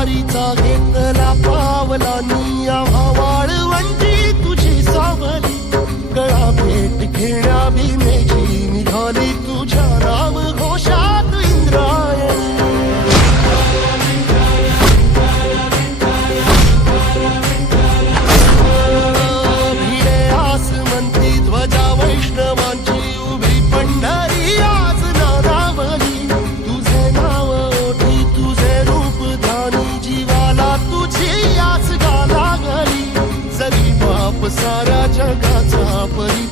वारीचा घेतला पावलांनी आम्हा वाळवंटी तुझी सावली गळा भेट घेण्या भीमेची निघाली तुझ्या नाम घोषात इंद्रायणी भिडे आसमंती ध्वजा वैष्णवांची उभी पंढरी आज नादावली तुझे नाव ओठी तुझे रूप ध्यानी जीवाला तुझी आस गा लागली जरी बाप साऱ्या जगाचा परी